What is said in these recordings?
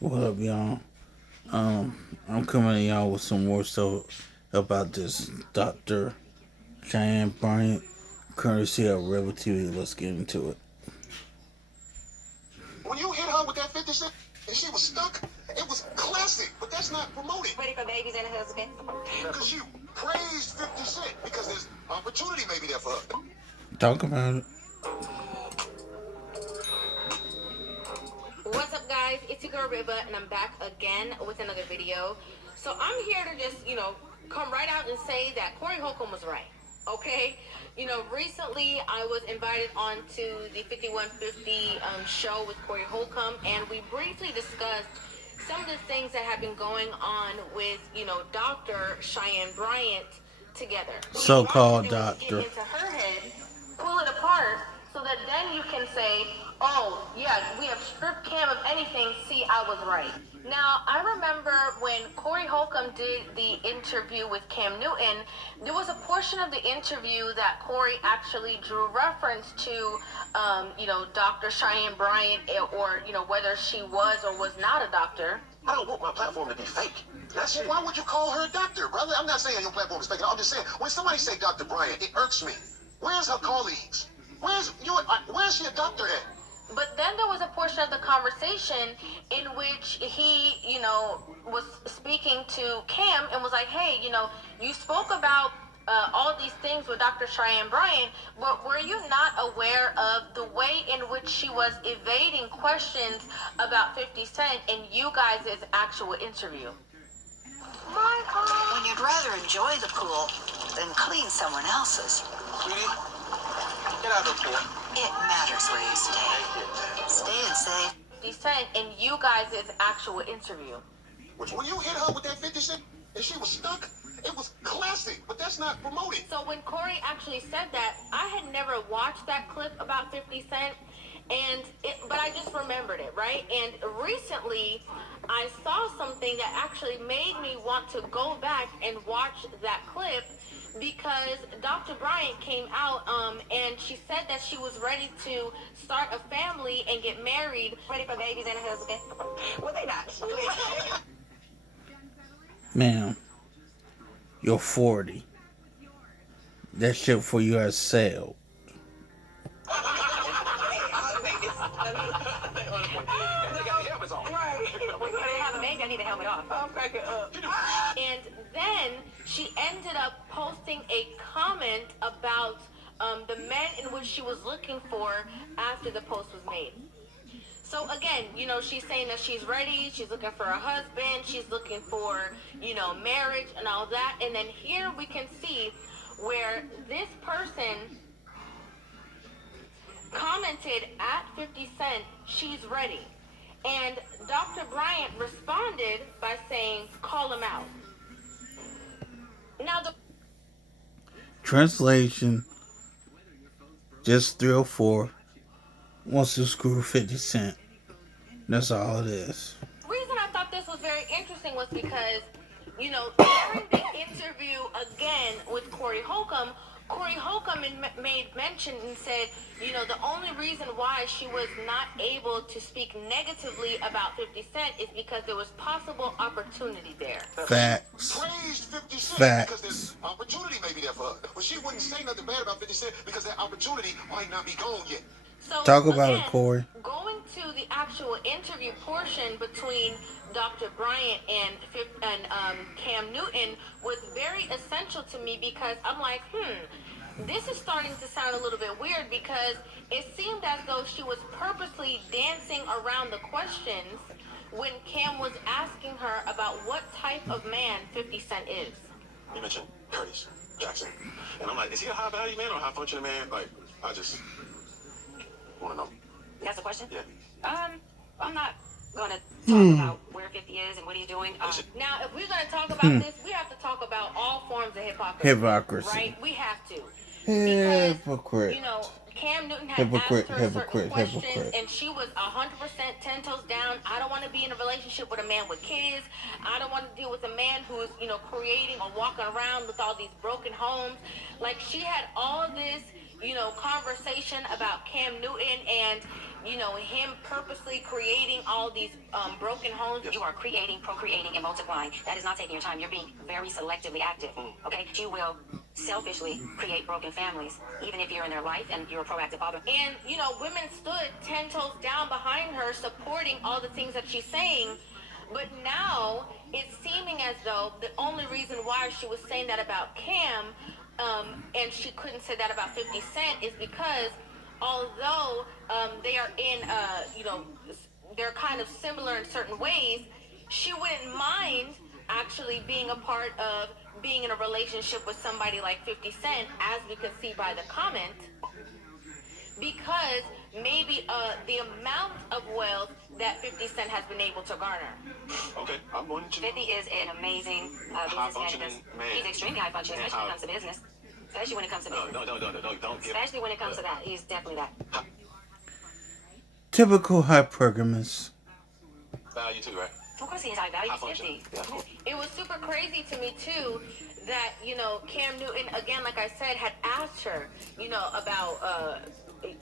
What up, y'all? I'm coming to y'all with some more stuff about this Dr. Cheyyanne Bryant, courtesy of Rebel TV. Let's get into it. When you hit her with that 50 cent and she was stuck, it was classic, but that's not promoted. Ready for babies and a husband? Because you praised 50 Cent because there's opportunity maybe there for her. Talk about it. What's up, guys? It's your girl Riba, and I'm back again with another video. So I'm here to just, come right out and say that Corey Holcomb was right. Okay? Recently I was invited onto the 5150 show with Corey Holcomb, and we briefly discussed some of the things that have been going on with, Dr. Cheyyanne Bryant together. So-called Get doctor. into her head, pull it apart, so that then you can say, oh, yeah, we have stripped Cam of anything, see, I was right. Now, I remember when Corey Holcomb did the interview with Cam Newton, there was a portion of the interview that Corey actually drew reference to, Dr. Cheyyanne Bryant, or, whether she was or was not a doctor. I don't want my platform to be fake. That's it. Why would you call her a doctor, brother? I'm not saying your platform is fake. I'm just saying, when somebody say Dr. Bryant, it irks me. Where's her colleagues? Where's she a doctor at? But then there was a portion of the conversation in which he, was speaking to Cam and was like, hey, you spoke about all these things with Dr. Cheyyanne Bryant, but were you not aware of the way in which she was evading questions about 50 Cent in you guys' actual interview? When you'd rather enjoy the pool than clean someone else's. Sweetie, get out of the pool. It matters where you stay. Stay and safe. 50 Cent in you guys' actual interview. When you hit her with that 50 Cent and she was stuck, it was classic, but that's not promoted. So when Corey actually said that, I had never watched that clip about 50 Cent, but I just remembered it, right? And recently, I saw something that actually made me want to go back and watch that clip, because Dr. Bryant came out and she said that she was ready to start a family and get married. Ready for babies and a husband. Well, they not. Ma'am, you're 40. That shit for you has sailed. I need a helmet off. And then she ended up posting a comment about the men in which she was looking for after the post was made. So again, she's saying that she's ready, she's looking for a husband, she's looking for, marriage and all that. And then here we can see where this person commented at 50 Cent, she's ready. And Dr. Bryant responded by saying, call him out. Now the Translation, just 304 wants to screw 50 Cent. That's all it is. reason I thought this was very interesting was because, during the interview again with Corey Holcomb made mention and said, the only reason why she was not able to speak negatively about 50 Cent is because there was possible opportunity there. Facts. Praised 50 Cent Facts. because there's opportunity maybe there for her. But she wouldn't say nothing bad about 50 Cent because that opportunity might not be gone yet. So Talk about again, it, Corey. Going to the actual interview portion between Dr. Bryant and Cam Newton was very essential to me, because I'm like, this is starting to sound a little bit weird, because it seemed as though she was purposely dancing around the questions when Cam was asking her about what type of man 50 Cent is. You mentioned Curtis Jackson. And I'm like, is he a high value man or a high functioning man? Like, I just want to know. That's the question? Yeah. I'm not going to talk about where 50 is and what he's doing. Now, if we're going to talk about this, we have to talk about all forms of hypocrisy. Hypocrisy. Right? We have to. Hypocrite. Because, Cam Newton had asked her certain questions, and she was 100% 10 toes down. I don't want to be in a relationship with a man with kids. I don't want to deal with a man who's, creating or walking around with all these broken homes. Like, she had all this, conversation about Cam Newton, and him purposely creating all these broken homes. You are creating, procreating, and multiplying. That is not taking your time. You're being very selectively active. Okay? You will selfishly create broken families, even if you're in their life and you're a proactive father. And, women stood 10 toes down behind her, supporting all the things that she's saying. But now it's seeming as though the only reason why she was saying that about Cam, and she couldn't say that about 50 Cent, is because although they are in, they're kind of similar in certain ways, she wouldn't mind actually being a part of being in a relationship with somebody like 50 Cent, as we could see by the comment, because maybe the amount of wealth that 50 Cent has been able to garner. Okay, I'm going to. 50 is an amazing businessman. He's extremely high functioning, especially when it comes to business. Especially when it comes to business. No, don't give. Especially when it comes to that. He's definitely that. Typical hypergamous. Value too, right? Of course he is high value. High He's 50. function. It was super crazy to me too that Cam Newton, again, like I said, had asked her about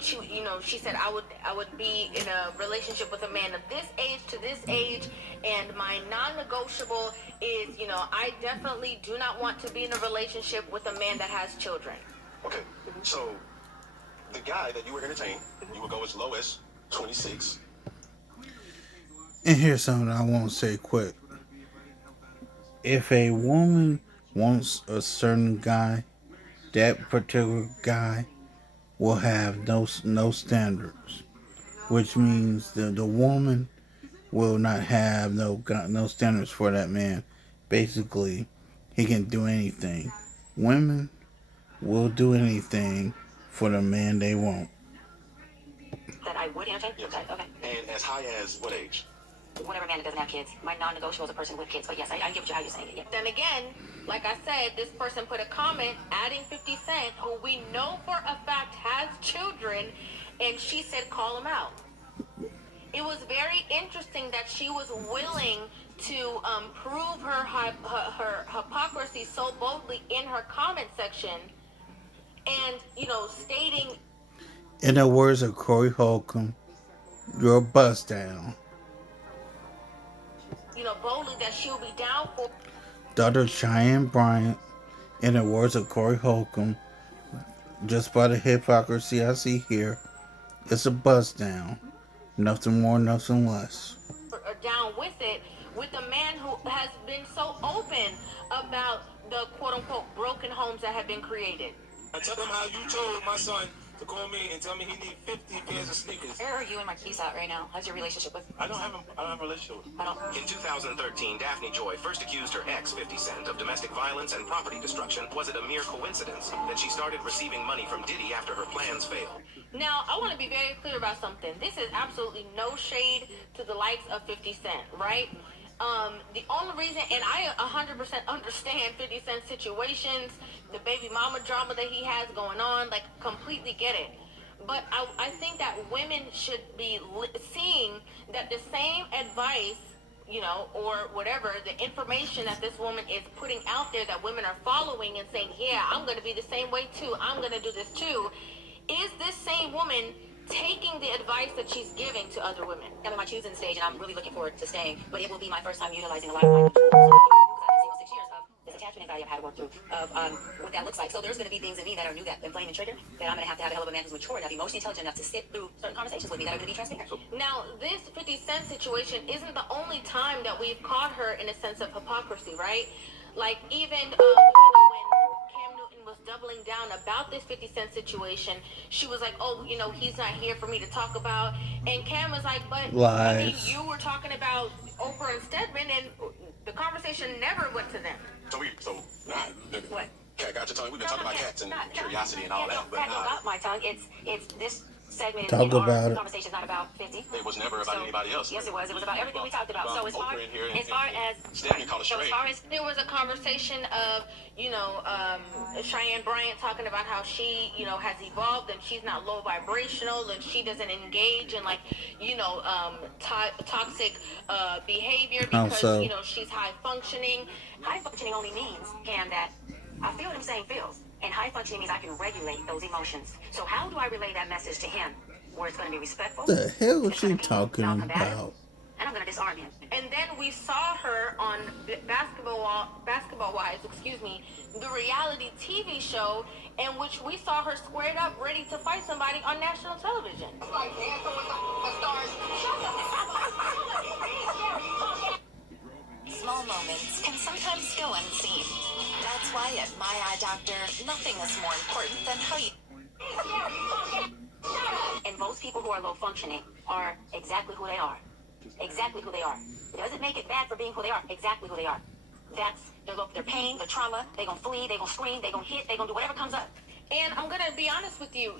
she said I would be in a relationship with a man of this age to this age, and my non-negotiable is I definitely do not want to be in a relationship with a man that has children. Okay, so the guy that you were entertaining, you would go as low as 26. And here's something I want to say quick. If a woman wants a certain guy, that particular guy will have no standards, which means the woman will not have no standards for that man. Basically, he can do anything. Women will do anything for the man they want. That I would entertain? Yes. Okay. And as high as what age? Whatever man that doesn't have kids. My non-negotiable is a person with kids. But yes, I get how you're saying it. Yeah. Then again, like I said, this person put a comment adding 50 Cent, who we know for a fact has children, and she said call him out. It was very interesting that she was willing to prove her hypocrisy so boldly in her comment section, and stating, In the words of Corey Holcomb, you're a bust down. boldly that she'll be down for. Dr. Cheyyanne Bryant, in the words of Corey Holcomb, just by the hypocrisy I see here, it's a bust down. Nothing more, nothing less. Down with it, with a man who has been so open about the quote-unquote broken homes that have been created. I tell them how you told my son to call me and tell me he need 50 pairs of sneakers. Where are you and Marquise at right now? How's your relationship with? I don't have a relationship with him. I don't. In 2013, Daphne Joy first accused her ex, 50 Cent, of domestic violence and property destruction. Was it a mere coincidence that she started receiving money from Diddy after her plans failed? Now, I want to be very clear about something. This is absolutely no shade to the likes of 50 Cent, right? The only reason, and I 100% understand 50 Cent's situations, the baby mama drama that he has going on, like, completely get it. But I think that women should be seeing that the same advice, or whatever, the information that this woman is putting out there that women are following and saying, yeah, I'm going to be the same way too, I'm going to do this too, is this same woman taking the advice that she's giving to other women? I'm in my choosing stage, and I'm really looking forward to staying. But it will be my first time utilizing a lot of my tools. Because I've been single 6 years of this attachment anxiety I've had to work through of what that looks like. So there's going to be things in me that are new, that inflame and trigger, that I'm going to have a hell of a man who's mature enough, emotionally intelligent enough to sit through certain conversations with me that are going to be transparent. Now, this 50 Cent situation isn't the only time that we've caught her in a sense of hypocrisy, right? Like, even when Cam Newton was doubling down about this 50 Cent situation, she was like, oh, he's not here for me to talk about. And Cam was like, but Lies. I mean, you were talking about Oprah and Stedman, and the conversation never went to them. What? Cat got your tongue. We've been talking about cats and curiosity and all that, but Not my tongue. It's this segment. Talk about it. The conversation is not about 50. it was never about anybody else. Yes, it was. It was about everything we talked about. So as far Oprah in here and- as Stephanie called her so as straight. far as There was a conversation of, Cheyyanne Bryant talking about how she, has evolved and she's not low vibrational and she doesn't engage in toxic behavior How because, so? she's high functioning. high functioning only means, Cam, that I feel what I'm saying feels. And high functioning means I can regulate those emotions. So how do I relay that message to him? where it's going to be respectful. The hell is It's she going to be talking non-combative, about? and I'm going to disarm him. And then we saw her on Basketball Wives, the reality TV show in which we saw her squared up, ready to fight somebody on national television. Small moments can sometimes go unseen. That's why at My Eye Doctor, nothing is more important than how you... And most people who are low functioning are exactly who they are. Exactly who they are. It doesn't make it bad for being who they are. Exactly who they are. That's their pain, their trauma. They're going to flee, they're going to scream, they're going to hit, they're going to do whatever comes up. And I'm going to be honest with you,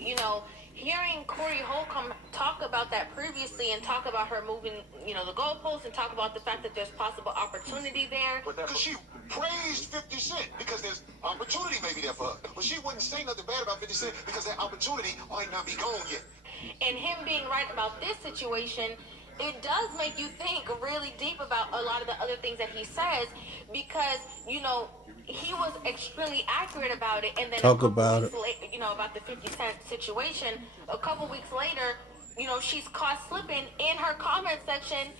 hearing Corey Holcomb talk about that previously and talk about her moving, the goalposts and talk about the fact that there's possible opportunity there. Because she praised 50 Cent because there's opportunity maybe there for her. But she wouldn't say nothing bad about 50 Cent because that opportunity might not be gone yet. And him being right about this situation, it does make you think really deep about a lot of the other things that he says because, he was extremely accurate about it. And then Talk about it. About the 50 Cent situation, a couple weeks later, she's caught slipping in her comment section,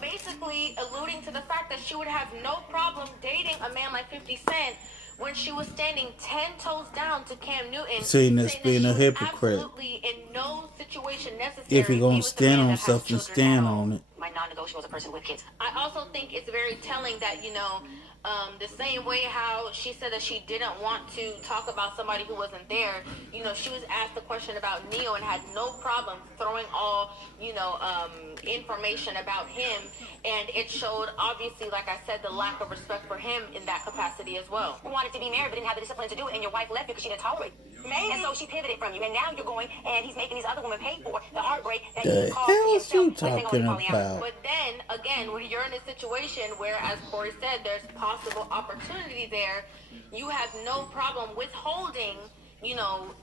basically alluding to the fact that she would have no problem dating a man like 50 Cent when she was standing 10 toes down to Cam Newton, Seen as being a hypocrite. absolutely in no situation necessary. If you're gonna stand on something, stand on it. My non-negotiable is a person with kids. I also think it's very telling that, the same way how she said that she didn't want to talk about somebody who wasn't there, she was asked a question about Neo and had no problem throwing all, information about him. And it showed, obviously, like I said, the lack of respect for him in that capacity as well. You wanted to be married but didn't have the discipline to do it, and your wife left you because she didn't tolerate it. Maybe. And so she pivoted from you, and now you're going, and he's making these other women pay for the heartbreak that The he caused hell is himself. you But they talking gonna be polyamorous. about? But then, again, when you're in a situation where, as Corey said, there's possible opportunity there, you have no problem withholding,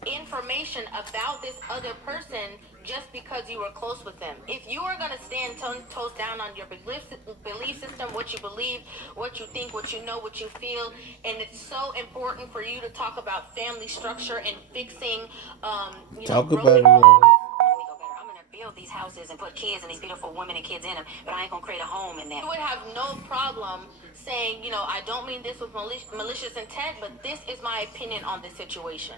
information about this other person just because you were close with them. If you are going to stand toes down on your belief system, what you believe, what you think, what you know, what you feel, and it's so important for you to talk about family structure and fixing, Talk broken about it. homes. Let me go better. I'm gonna build these houses and put kids and these beautiful women and kids in them, but I ain't gonna create a home in them. You would have no problem saying, I don't mean this with malicious intent, but this is my opinion on this situation.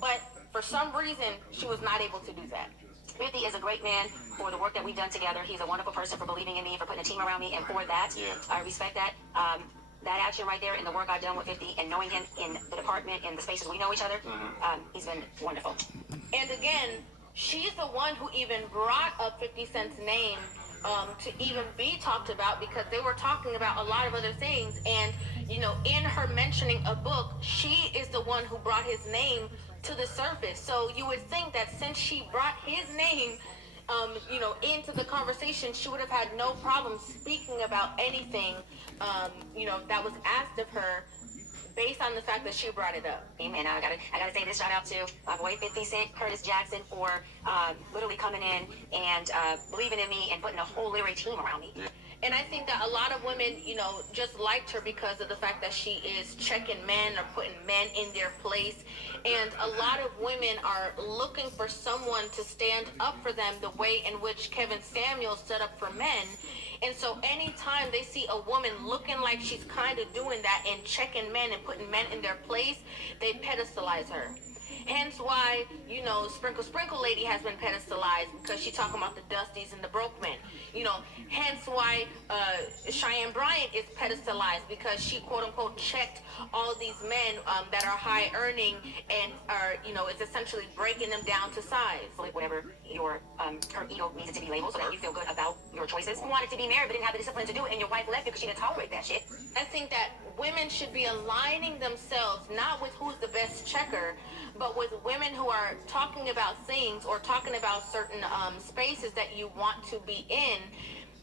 But for some reason, she was not able to do that. 50 is a great man for the work that we've done together. He's a wonderful person for believing in me, for putting a team around me, and for that, I respect that. That action right there and the work I've done with 50 and knowing him in the department, in the spaces we know each other, he's been wonderful. And again, she's the one who even brought up 50 Cent's name to even be talked about because they were talking about a lot of other things. And, in her mentioning a book, she is the one who brought his name to the surface. So you would think that since she brought his name, into the conversation, she would have had no problem speaking about anything, that was asked of her based on the fact that she brought it up. Amen. I gotta say this shout out to my boy 50 Cent, Curtis Jackson, for literally coming in and believing in me and putting a whole literary team around me. And I think that a lot of women, just liked her because of the fact that she is checking men or putting men in their place. And a lot of women are looking for someone to stand up for them the way in which Kevin Samuels stood up for men. And so anytime they see a woman looking like she's kind of doing that and checking men and putting men in their place, they pedestalize her. Hence why, Sprinkle Lady has been pedestalized because she's talking about the Dusties and the broke men. Hence why Cheyyanne Bryant is pedestalized because she, quote unquote, checked all these men that are high earning and are, is essentially breaking them down to size. Whatever your her ego needs it to be labeled so that you feel good about your choices. You wanted to be married but didn't have the discipline to do it, and your wife left you because she didn't tolerate that shit. I think that women should be aligning themselves not with who's the best checker, but with women who are talking about things or talking about certain spaces that you want to be in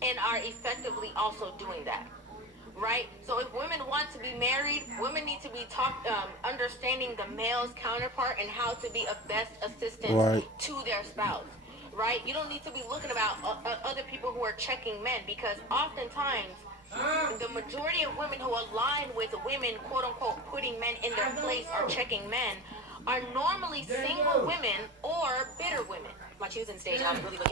and are effectively also doing that. Right? So if women want to be married, women need to be understanding the male's counterpart and how to be a best assistant to their spouse. Right? You don't need to be looking about other people who are checking men because oftentimes the majority of women who align with women, quote unquote, putting men in their place or checking men are normally single women or bitter women. My choosing stage, I was really looking